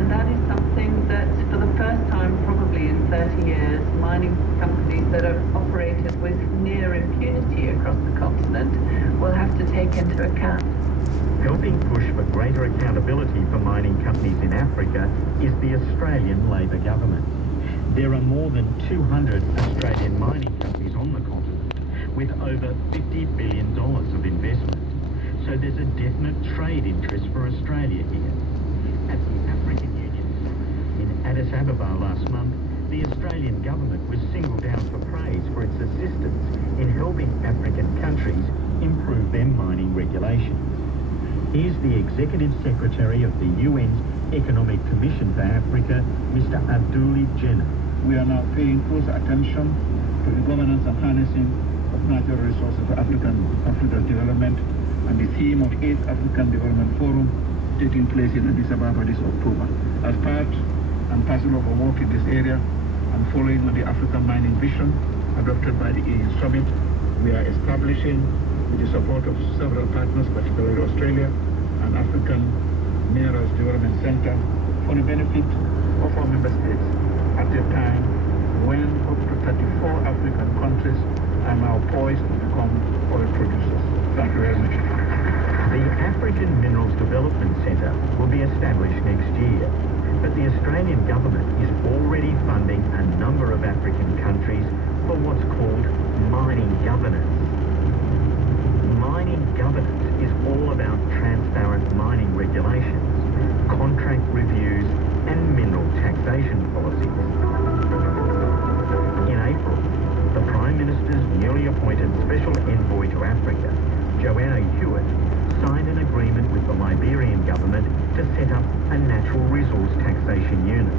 And that is something that, for the first time probably in 30 years, mining companies that have operated with near impunity across the continent will have to take into account. Helping push for greater accountability for mining companies in Africa is the Australian Labor government. There are more than 200 Australian mining companies on the continent with over $50 billion of investment. So there's a definite trade interest for Australia here. At the African Union Summit in Addis Ababa last month, the Australian government was singled out for praise for its assistance in helping African countries improve their mining regulations. Here's the Executive Secretary of the UN's Economic Commission for Africa, Mr. Abdoulaye Dieng. We are now paying close attention to the governance and harnessing of natural resources for Africa's development, and the theme of 8th African Development Forum taking place in Addis Ababa this October. As part and parcel of our work in this area and following on the African mining vision adopted by the EU Summit, we are establishing, with the support of several partners, particularly Australia and African Minerals Development Center, for the benefit of our member states at a time when up to 34 African countries are now poised to become oil producers. Thank you very much. The African Minerals Development Centre will be established next year, but the Australian government is already funding a number of African countries for what's called mining governance. Mining governance is all about transparent mining regulations, contract reviews, and mineral taxation policies. In April, the Prime Minister's newly appointed Special Envoy to Africa, Joanna Hewitt, signed an agreement with the Liberian government to set up a natural resource taxation unit.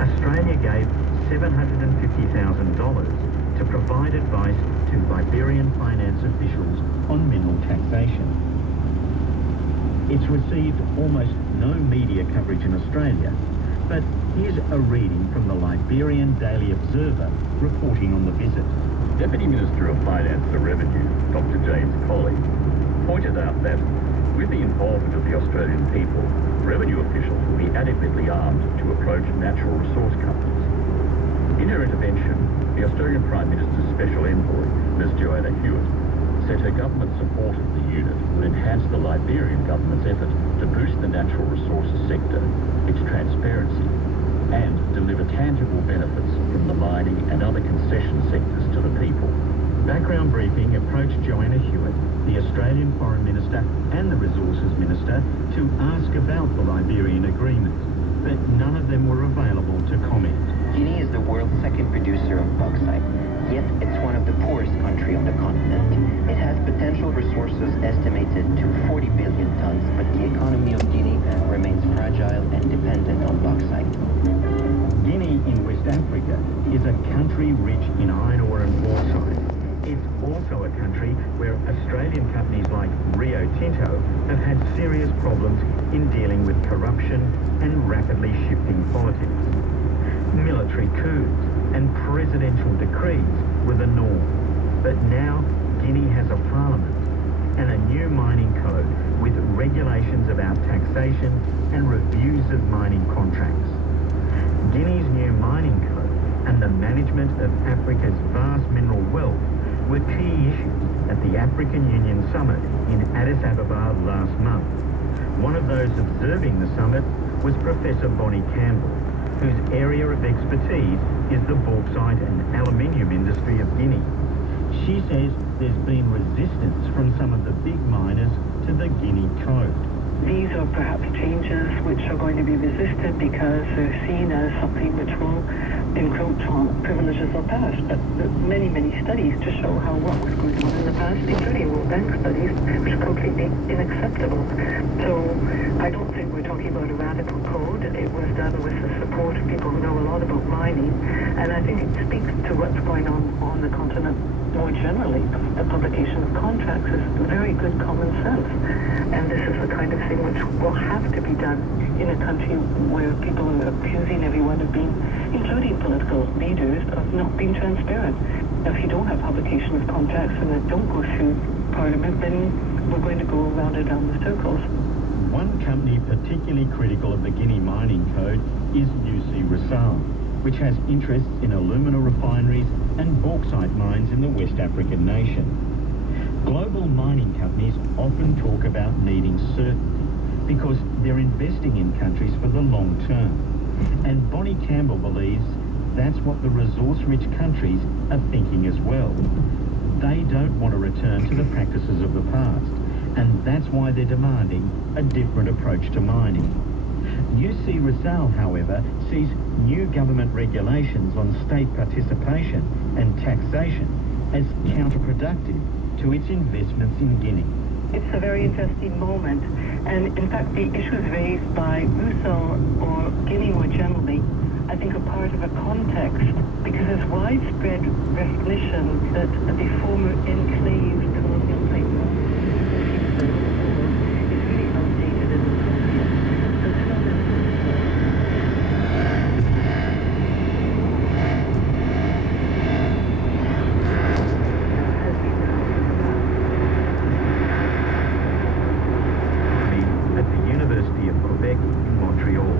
Australia gave $750,000 to provide advice to Liberian finance officials on mineral taxation. It's received almost no media coverage in Australia, but here's a reading from the Liberian Daily Observer reporting on the visit. Deputy Minister of Finance and Revenue, Dr. James Colley, pointed out that with the involvement of the Australian people, revenue officials will be adequately armed to approach natural resource companies. In her intervention, the Australian Prime Minister's Special Envoy, Ms. Joanna Hewitt, said her government supported the unit will enhance the Liberian government's effort to boost the natural resources sector, its transparency, and deliver tangible benefits from the mining and other concession sectors to the people. Background Briefing approached Joanna Hewitt, the Australian Foreign Minister and the Resources Minister, to ask about the Liberian agreement, but none of them were available to comment. Guinea is the world's second producer of bauxite, yet it's one of the poorest countries on the continent. It has potential resources estimated to 40 billion tons, but the economy of Guinea remains fragile and dependent on bauxite. Guinea in West Africa is a country rich in iron ore and bauxite. It's also a country where Australian companies like Rio Tinto have had serious problems in dealing with corruption and rapidly shifting politics. Military coups and presidential decrees were the norm, but now Guinea has a parliament and a new mining code with regulations about taxation and reviews of mining contracts. Guinea's new mining code and the management of Africa's vast mineral wealth were key issues at the African Union Summit in Addis Ababa last month. One of those observing the summit was Professor Bonnie Campbell, whose area of expertise is the bauxite and aluminium industry of Guinea. She says there's been resistance from some of the big miners to the Guinea Code. These are perhaps changes which are going to be resisted because they're seen as something which will encroach on privileges of past. But many, many studies to show how what was going on in the past, including World Bank studies, which are completely unacceptable. So I don't think we're talking about a radical code. It was done with the support of people who know a lot about mining, and I think it speaks to what's going on the continent more generally. The publication of contracts is very good common sense, and this is the kind of thing which will have to be done in a country where people are accusing everyone of being, including political leaders, of not being transparent. If you don't have publication of contracts and that don't go through Parliament, then we're going to go round and round the circles. One One company particularly critical of the Guinea mining code is UC Rusal, which has interests in alumina refineries and bauxite mines in the West African nation. Global mining companies often talk about needing certainty because they're investing in countries for the long term. And Bonnie Campbell believes that's what the resource-rich countries are thinking as well. They don't want to return to the practices of the past, and that's why they're demanding a different approach to mining. UC Rusal, however, sees new government regulations on state participation and taxation as counterproductive to its investments in Guinea. It's a very interesting moment, and in fact the issues raised by Rusal or Guinea more generally, I think are part of a context, because there's widespread recognition that the former enclave colonial type is really outdated and inappropriate. So it's not At the University of Quebec in Montreal.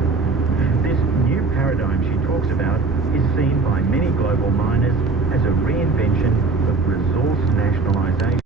This new paradigm she talks about is seen by many global miners as a reinvention of resource nationalisation.